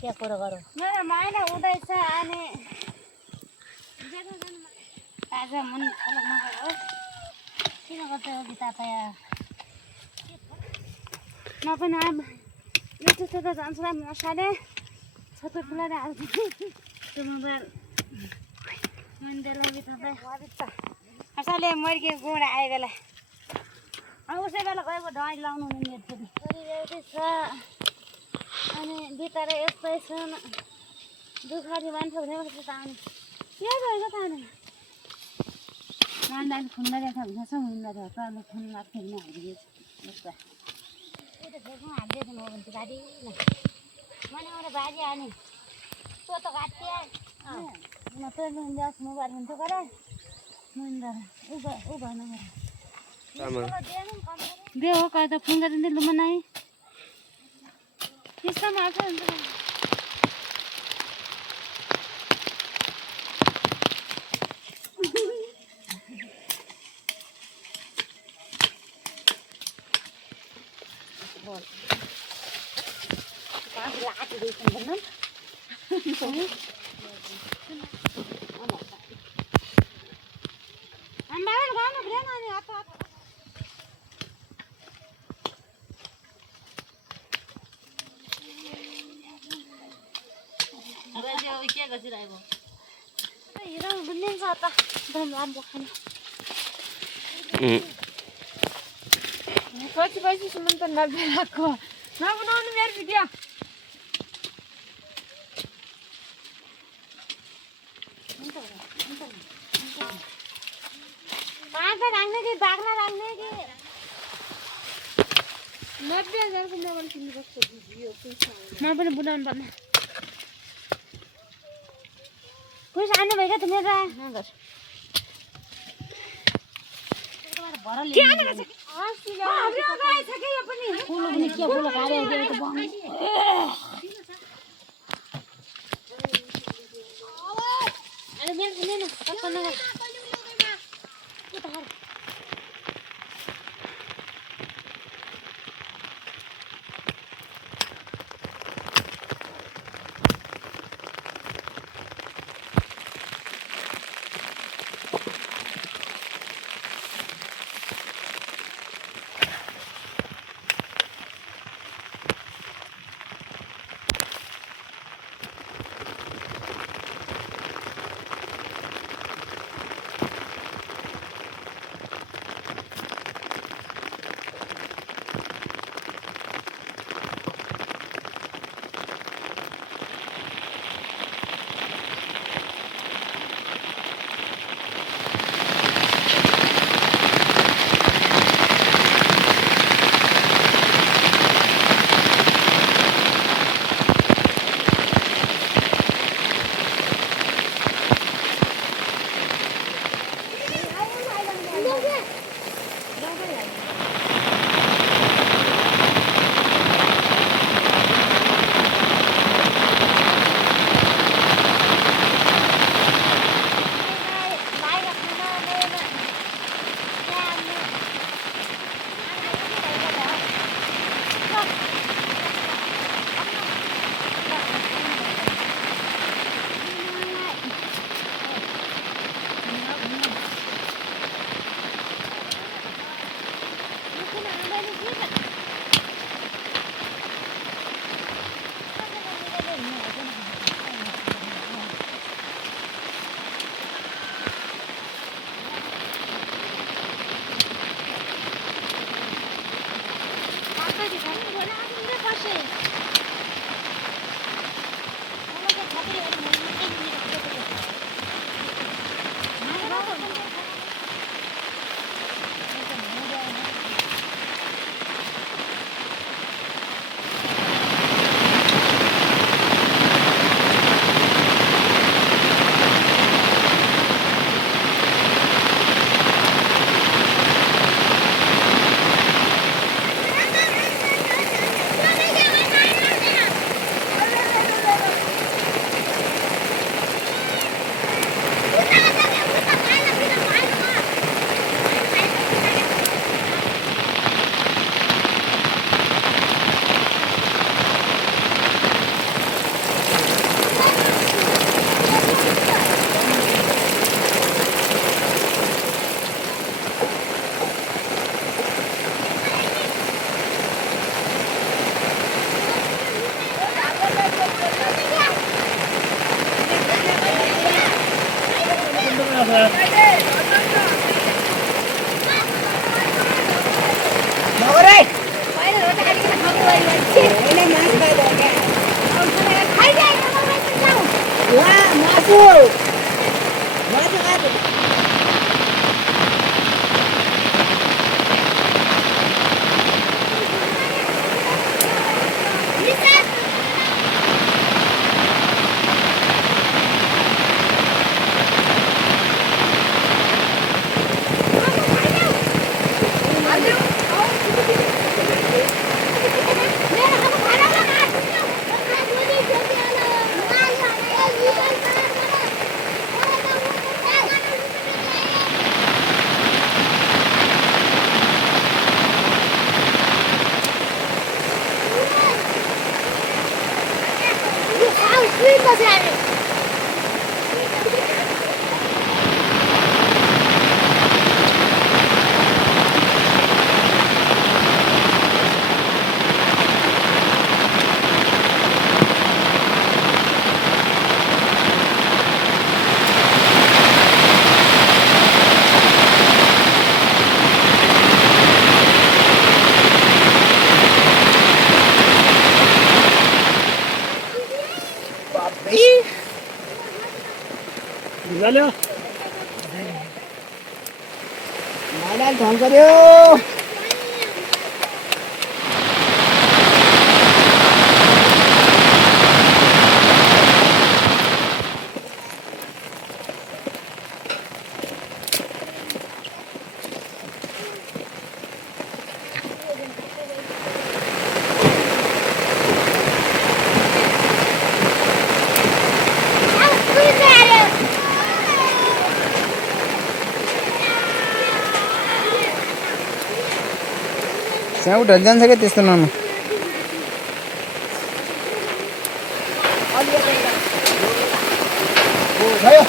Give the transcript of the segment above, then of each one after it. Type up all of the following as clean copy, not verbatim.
के कुरो गरौँ मेरो महिना हुँदैछ अनि आज मन खाना नगर्यो किन गर्छ हो गीता त यहाँ म पनि अब यस्तो त जान्छु र मसाले छतो फुलाएर हाल्छु त्यो मोबाइल मैले लगी तपाईँ मसाले मर्के गोड आयो बेला अब उसै बेला गएको ढाइ लाउनु नि मेरो छोरी गरिरहेकै छ अनि बिताएर यस्तै छन् दुःखरी मान्छे हुने कस्तो त आउने के भएको त आउने नानीलाई खुन लगाएको हुन्छ सब हुँदो रहेछ अनि खुन लाग्छ नि हालिदिएछ यस्ता त्यो त फेसमा हालिदिएको म भने त गाडी मैले एउटा बाजी हाने त्यो त काटिए म त ल्यास मोबाइल हुन्छ गरे मुन्दा उ भएन दे हो कता फोन गरिदिँदै लु मनाइ त्यस्तोमा आएको हुन्छ के गरिरहेको हिरो भन्ने छ त राम्रो खाने पछि सुमन्त नबेलाको नबनाउनु मेरो भिडियो पाँच राख्ने कि बाघमा राख्ने कि 90,000 को मोबाइल किन्नुपर्छ भिडियो म पनि बुझाउनु पर्ने पैसा आउनु भयो क्या त मेरो झालं मायला फोन કર્યો saya udah jalan sakit itu nama ayo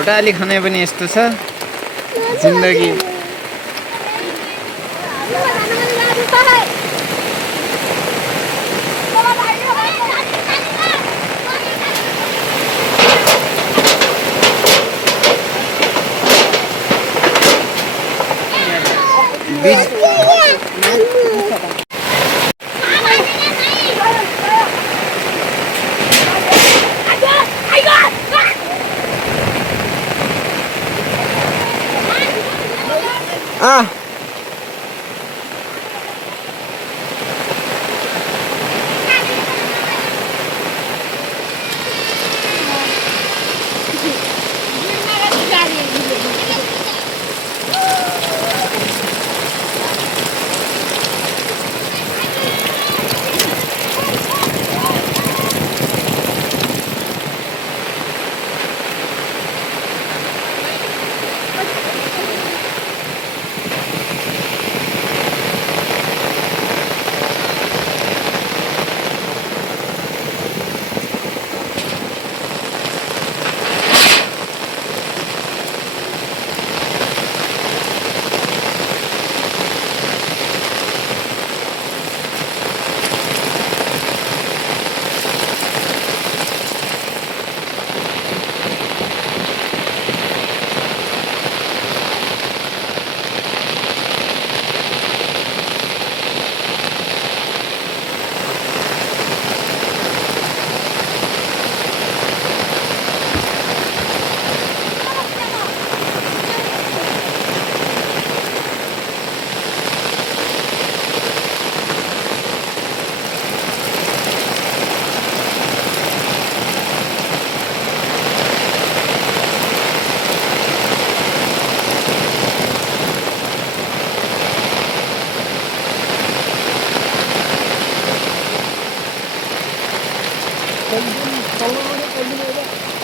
रोटा अलि खाने पनि यस्तो छ जिन्दगी चल्नु पनि